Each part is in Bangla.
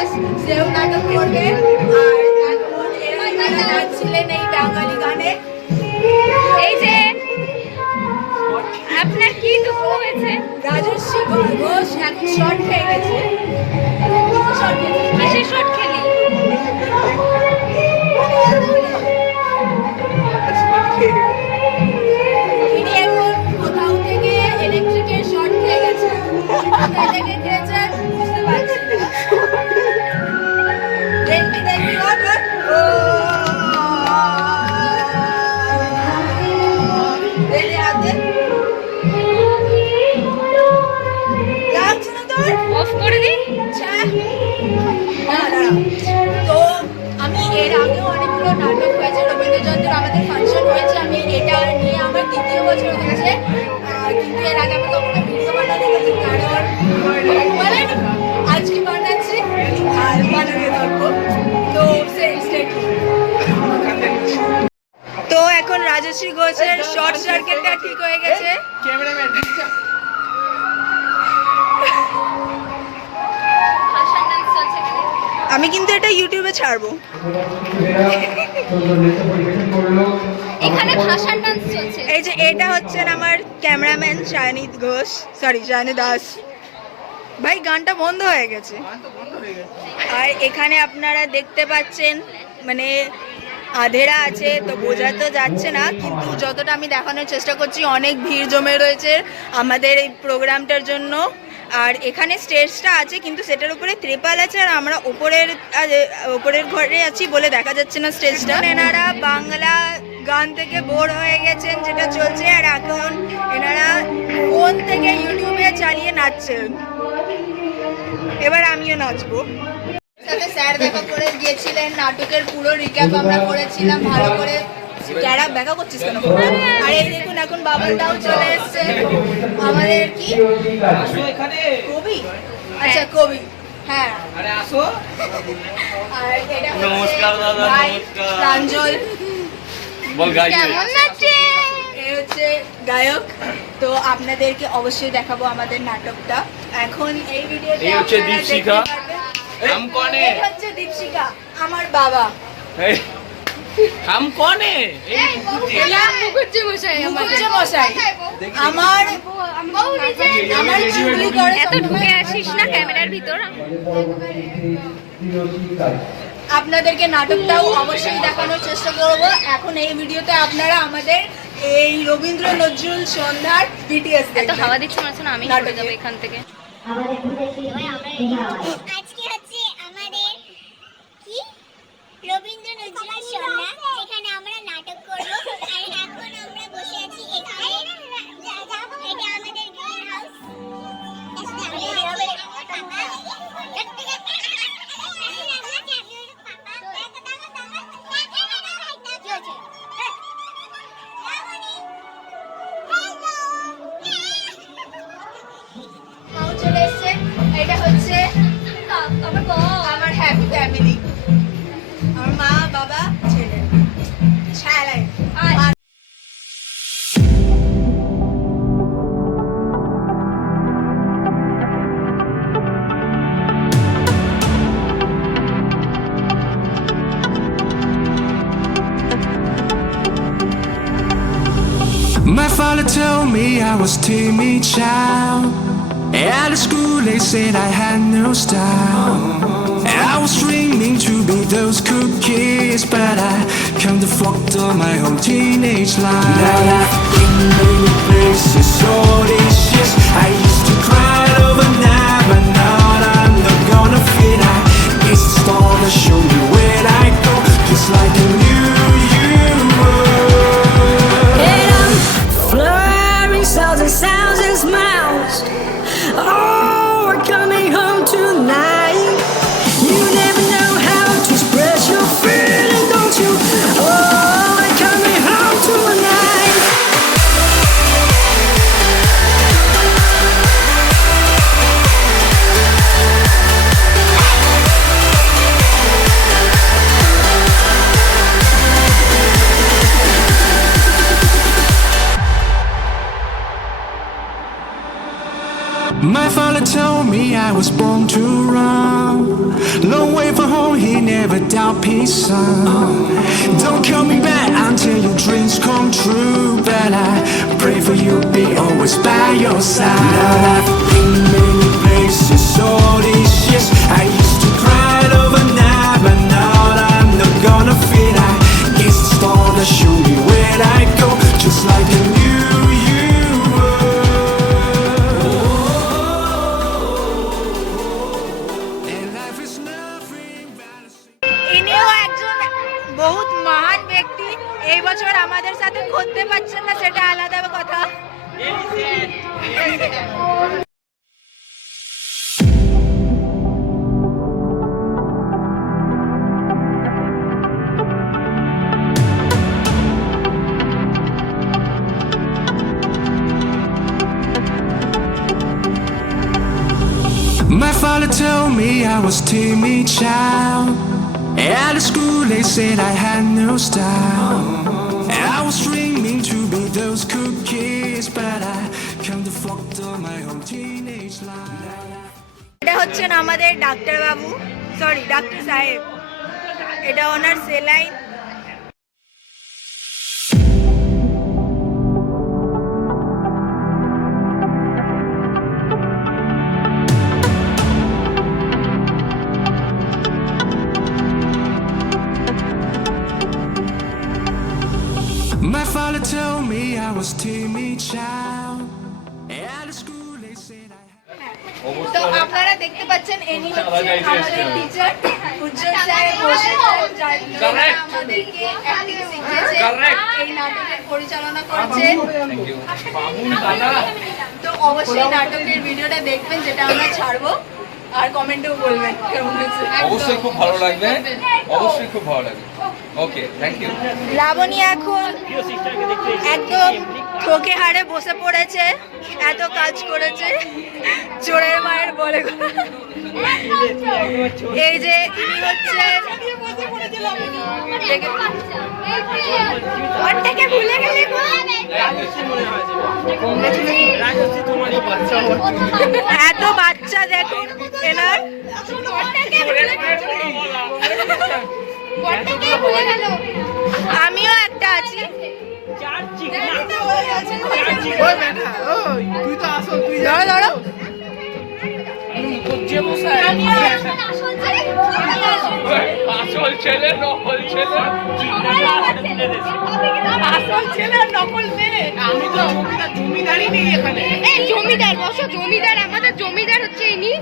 দাস, সেও নাটক করবে। আর এখন এরা নাচছিলেন এই বাঙালি গানে। এই যে আপনার কি দুঃখ হয়েছে? রাজস্বী ঘোষ এখন শর্ট খেয়ে গেছে। কিসের শট খেলি? তিনি এখন কোথাও থেকে ইলেকট্রিকের শর্ট খেয়ে গেছে। কোথা থেকে খেয়েছেন বুঝতে পারছি না। দেখবি ও দেখে হাতে লাগছে না তোর? অফ করে দিই। তো আমি এর আগেও অনেকগুলো নাটক হয়েছে, রবীন্দ্র জয়ন্তীর আমাদের ফাংশন হয়েছে। আমি এটা নিয়ে আমার দ্বিতীয় বছর হয়েছে, কিন্তু এর আগে আমি কখনো ভিডিও বানাতে গেছি, কারণ মানে আজকে বানাচ্ছি আর বানাতে থাকবো। তো তো এখন রাজশ্রী ঘোষের শর্ট সার্কিটটা ঠিক হয়ে গেছে। আমি কিন্তু এটা ইউটিউবে ছাড়বো। এখানে ভাষার ডান্স চলছে। এই যে এটা হচ্ছেন আমার ক্যামেরাম্যান শায়নী ঘোষ, সরি শায়নী দাস। ভাই গানটা বন্ধ হয়ে গেছে। আর এখানে আপনারা দেখতে পাচ্ছেন মানে আধেরা আছে, তো বোঝা তো যাচ্ছে না, কিন্তু যতটা আমি দেখানোর চেষ্টা করছি অনেক ভিড় জমে রয়েছে আমাদের এই প্রোগ্রামটার জন্য। আর এখানে স্টেজটা আছে কিন্তু সেটার উপরে ত্রিপাল আছে, আর আমরা উপরের ঘরে আছি বলে দেখা যাচ্ছে না স্টেজটা। এনারা বাংলা গান থেকে বোর হয়ে গেছেন যেটা চলছে, আর এখন এনারা ফোন থেকে ইউটিউবে চালিয়ে নাচছেন। এবার আমিও নাচবো। সাথে স্যার দেখা করে গিয়েছিলেন, নাটকের পুরো রিক্যাপ আমরা করেছিলাম ভালো করে। যারা দেখা করছিস কেন? আর এই দেখুন এখন বাবলদাও চলে এসছে আমাদের। কি কবি? আচ্ছা কবি, হ্যাঁ। আর এটা নমস্কার দাদা, নমস্কার প্রাঞ্জল। কেমন নাচে? এই হচ্ছে গায়ক। তো আপনাদেরকে অবশ্যই দেখাবো আমাদের নাটকটা। এখন এই ভিডিওতে এই হচ্ছে দীপশিখা। हम कौन है? এই হচ্ছে দীপশিখা, আমার বাবা। हम कौन है? মুখুজ্জে মশাই মুখুজ্জে মশাই আমার আমার চুগলি করে। এত ঢুকে আসিস না ক্যামেরার ভিতর। আপনাদেরকে নাটকটাও অবশ্যই দেখানোর চেষ্টা করব। এখন এই ভিডিওতে আপনারা আমাদের এই রবীন্দ্র নজরুল সন্ধ্যার বিটিএস এত হাওয়া দিচ্ছে মনে হচ্ছে না আমি চলে যাবো এখান থেকে। আজকে হচ্ছে আমাদের কি রবীন্দ্র নজরুল সন্ধ্যা, যেখানে আমরা নাটক করব। আর এখন আমরা বসে আছি এখানে। এটা আমাদের গ্রিন হাউস। চলে এসছে। এটা হচ্ছে আমার হ্যাপি ফ্যামিলি, আমার মা বাবা ছেলে ছায়ালাই। My father told me I was timid child. At school they said I had no style. I was dreaming to be those cool kids, but I can't afford my whole teenage life. Now I've been many places, so delicious. I used to cry overnight, but now I'm not gonna fit. It's the star that show me where I go, just like I knew you were. And I'm flurrying sounds and sounds and smiles. Oh, we're coming home tonight. You never know how to express your feeling, don't you? Oh, we're coming home tonight. My father told me I was born to run. never doubt peace, son. Don't call me back until your dreams come true. But I pray for you, be always by your side. Now I've been many places all these years. I used to cry overnight, but now I'm not gonna fit. I guess the stars that show me where I go, just like I knew you were. And life is nothing but a ইনিও একজন বহুত মহান ব্যক্তি। এই বছর আমাদের সাথে ঘুরতে পারছেন না, সেটা আলাদা কথা। My father told me I was timid child. At the school they said I had no style. I was dreaming to be those cool kids, but I can't afford my whole teenage life. এটা হচ্ছেন আমাদের ডাক্তার বাবু, সরি ডাক্তার সাহেব। এটা ওনার saline. My father told me I was timid child. At the school they said I had তো আপনারা দেখতে পাচ্ছেন ইনি হচ্ছেন আমাদের টিচার উজ্জ্বল সাহেব বসেছেন, যারা আমাদেরকে অ্যাক্টিং শিখিয়েছে, এই নাটকের পরিচালনা করছেন। তো অবশ্যই নাটকের ভিডিওটা দেখবেন, যেটা আমরা ছাড়বো, আর কমেন্টেও বলবেন কেমন হয়েছে। অবশ্যই খুব ভালো লাগবে, অবশ্যই খুব ভালো লাগবে। ওকে, থ্যাংক ইউ। লাবণী এখন একদম ঠকে হারে বসে পড়েছে, এত কাজ করেছে, চোরের মায়ের বলে। এই যে ইনি হচ্ছেন, ঘরটাকে ভুলে গেলে এত বাচ্চা দেখুন এনার। আমিও একটা আছি। ধরো ধরো, আসল ছেলে নকল ছেলে, আসল ছেলে আর নকল মেয়ে। আমি তো জমিদারই নেই এখানে। এই জমিদার বসো, জমিদার আমাদের জমিদার হচ্ছে ইনি।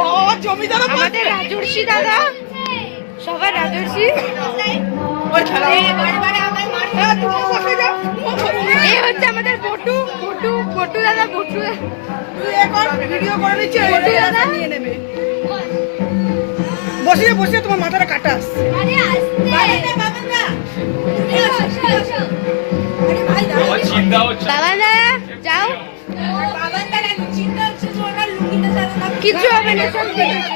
ও জমিদার আমাদের রাজর্ষি দাদা, সবার রাজর্ষি। এই হচ্ছে আমাদের বটু বটু বটু দাদা, বটু ভিডিও করে নিচ্ছে, বটু দাদা নিয়ে নেবে। বসিয়ে বসিয়ে তোমার মাথাটা কাটা আসছে। আমার চিন্তা হচ্ছে বাবা দাদা যাও, কিছু হবে না, সব ঠিক আছে।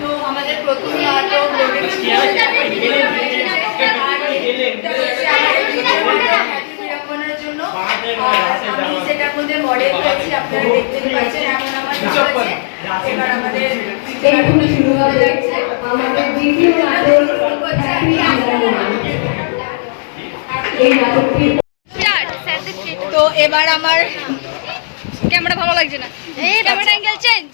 তো আমাদের প্রথম নাটক বিড়ম্বনার জন্য আমি সেটার মধ্যে মডেল হয়েছি, আপনারা দেখতে পাচ্ছেন। এখন আমার নাম আছে, এবার আমাদের নাটকটা শুরু হয়ে যাচ্ছে। তো এবার আমার ক্যামেরা ভালো লাগছে না, এই ক্যামেরা অ্যাঙ্গেল চেঞ্জ।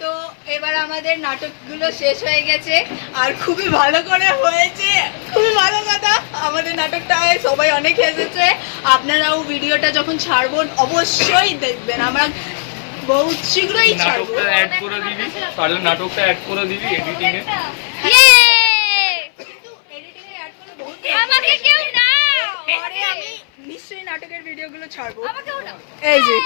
তো এবার আমাদের নাটকগুলো শেষ হয়ে গেছে, আর খুবই ভালো করে হয়েছে, খুবই ভালো কথা। আমাদের নাটকটা সবাই অনেক হেসেছে। আপনারাও ভিডিওটা যখন ছাড়বো অবশ্যই দেখবেন, আমরা বহুত শীঘ্রই ছাড়বো। নাটকটা অ্যাড করে দিবি, তাহলে নাটকটা অ্যাড করে দিবি এডিটিং এ। আমাকে কেউ নাও, পরে আমি নিশ্চয়ই নাটকের ভিডিওগুলো ছাড়বো। আমাকেও নাও। এই যে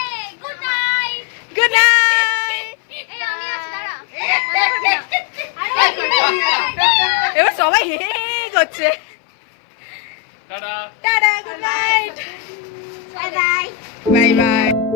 গুড নাইট, গুড নাইট। এই আমি আছি, দাঁড়া। এবার সবাই হে হে করছে। Tata. Tata, good night, bye bye. Bye bye.